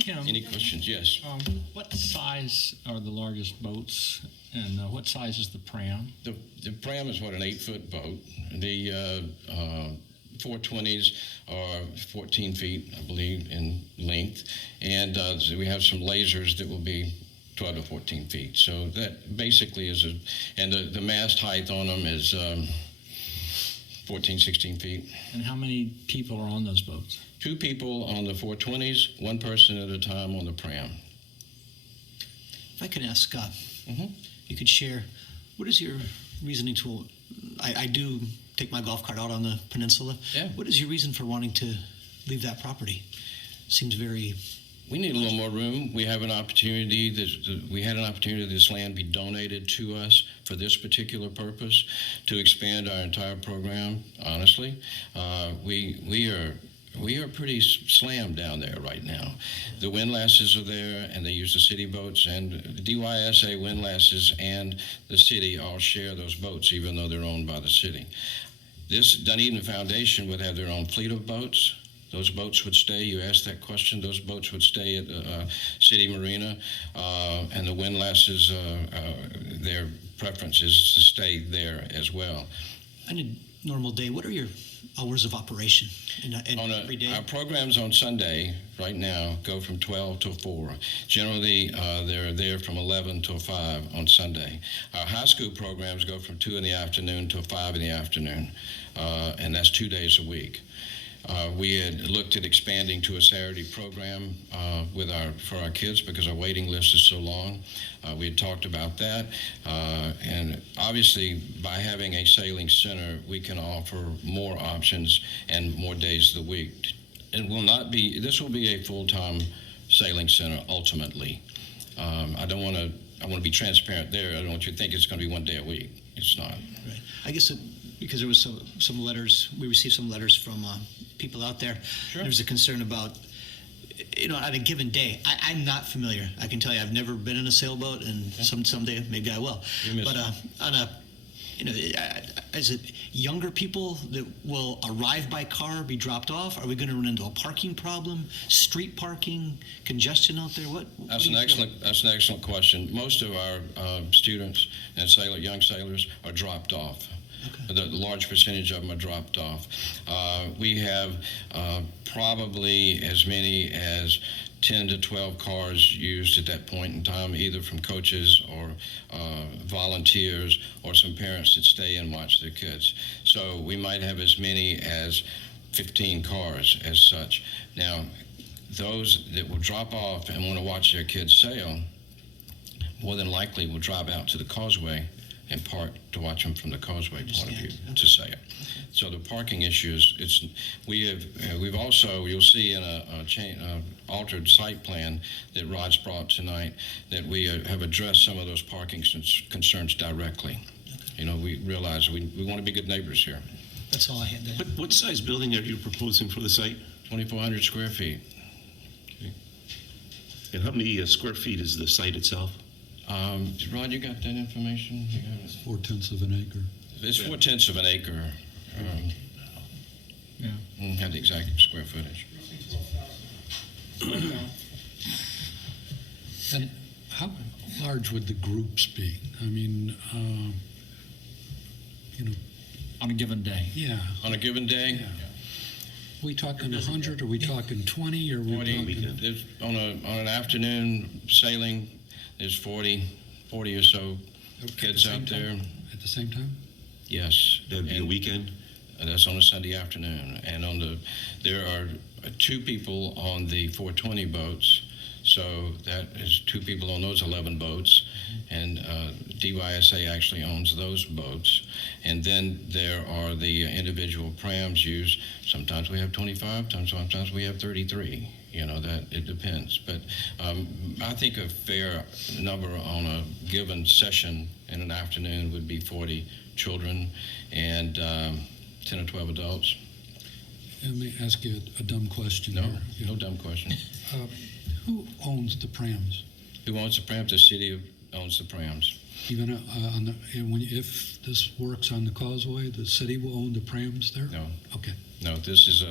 Kim, Any questions? Yes. what size are the largest boats, and what size is the pram? The pram is what, an 8-foot boat. The 420s are 14 feet, I believe, in length, and so we have some lasers that will be 12 to 14 feet. So that basically is and the mast height on them is 14, 16 feet. And how many people are on those boats? 2 people on the 420s, 1 person at a time on the pram. If I could ask, Mhm. you could share, what is your reasoning to, I do take my golf cart out on the peninsula. Yeah. What is your reason for wanting to leave that property? Seems very, We need a little more room. We have an opportunity. We had an opportunity that this land be donated to us for this particular purpose to expand our entire program. Honestly, we are pretty slammed down there right now. The windlasses are there, and they use the city boats, and the DYSA windlasses and the city all share those boats, even though they're owned by the city. This Dunedin Foundation would have their own fleet of boats. Those boats would stay. You asked that question. Those boats would stay at City Marina, and the windlasses, their preference is to stay there as well. on a normal day, what are your hours of operation in every day? Our programs on Sunday right now go from 12 till 4. Generally, they're there from 11 till 5 on Sunday. Our high school programs go from 2 in the afternoon till 5 in the afternoon, and that's 2 days a week. We had looked at expanding to a Saturday program for our kids because our waiting list is so long. We had talked about that, and obviously by having a sailing center, we can offer more options and more days of the week. This will be a full-time sailing center ultimately. I want to be transparent there. I don't want you to think it's going to be 1 day a week. It's not. Right. I guess because there was some letters, we received some letters from people out there. Sure. There's a concern about, on a given day. I'm not familiar. I can tell you, I've never been in a sailboat, and someday maybe I will. But on a, is it younger people that will arrive by car, be dropped off? Are we going to run into a parking problem? Street parking, congestion out there? That's an excellent question. Most of our students and young sailors are dropped off. Okay. The large percentage of them are dropped off. We have probably as many as 10 to 12 cars used at that point in time, either from coaches or volunteers or some parents that stay and watch their kids. So we might have as many as 15 cars as such. Now, those that will drop off and want to watch their kids sail, more than likely will drive out to the causeway and park to watch them from the causeway point of view to sail. So the parking issues, we've also, you'll see in a altered site plan that Rod's brought tonight, that we have addressed some of those parking concerns directly. We realize we want to be good neighbors here. That's all I had there. What size building are you proposing for the site? 2,400 square feet. Okay. And how many square feet is the site itself? Rod, you got that information? You got it? 4/10 of an acre. It's 4/10 of an acre. Yeah. I don't have the exact square footage. And how large would the groups be? I mean, On a given day? yeah. On a given day, Yeah. We talking 100? Are we talking 20? Or are we 40, talking? there's, on an afternoon sailing, there's 40 or so kids out there. At the same time? Yes. That'd be a And weekend? that's on a Sunday afternoon. And there are 2 people on the 420 boats. So that is 2 people on those 11 boats. And DYSA actually owns those boats. And then there are the individual prams used. Sometimes we have 25, sometimes we have 33. That it depends. But I think a fair number on a given session in an afternoon would be 40 children and 10 or 12 adults. Let me ask you a dumb question. No, here. no dumb question. Who owns the prams? Who owns the prams? The city owns the prams. Even if this works on the causeway, the city will own the prams there? No, Okay. no. This is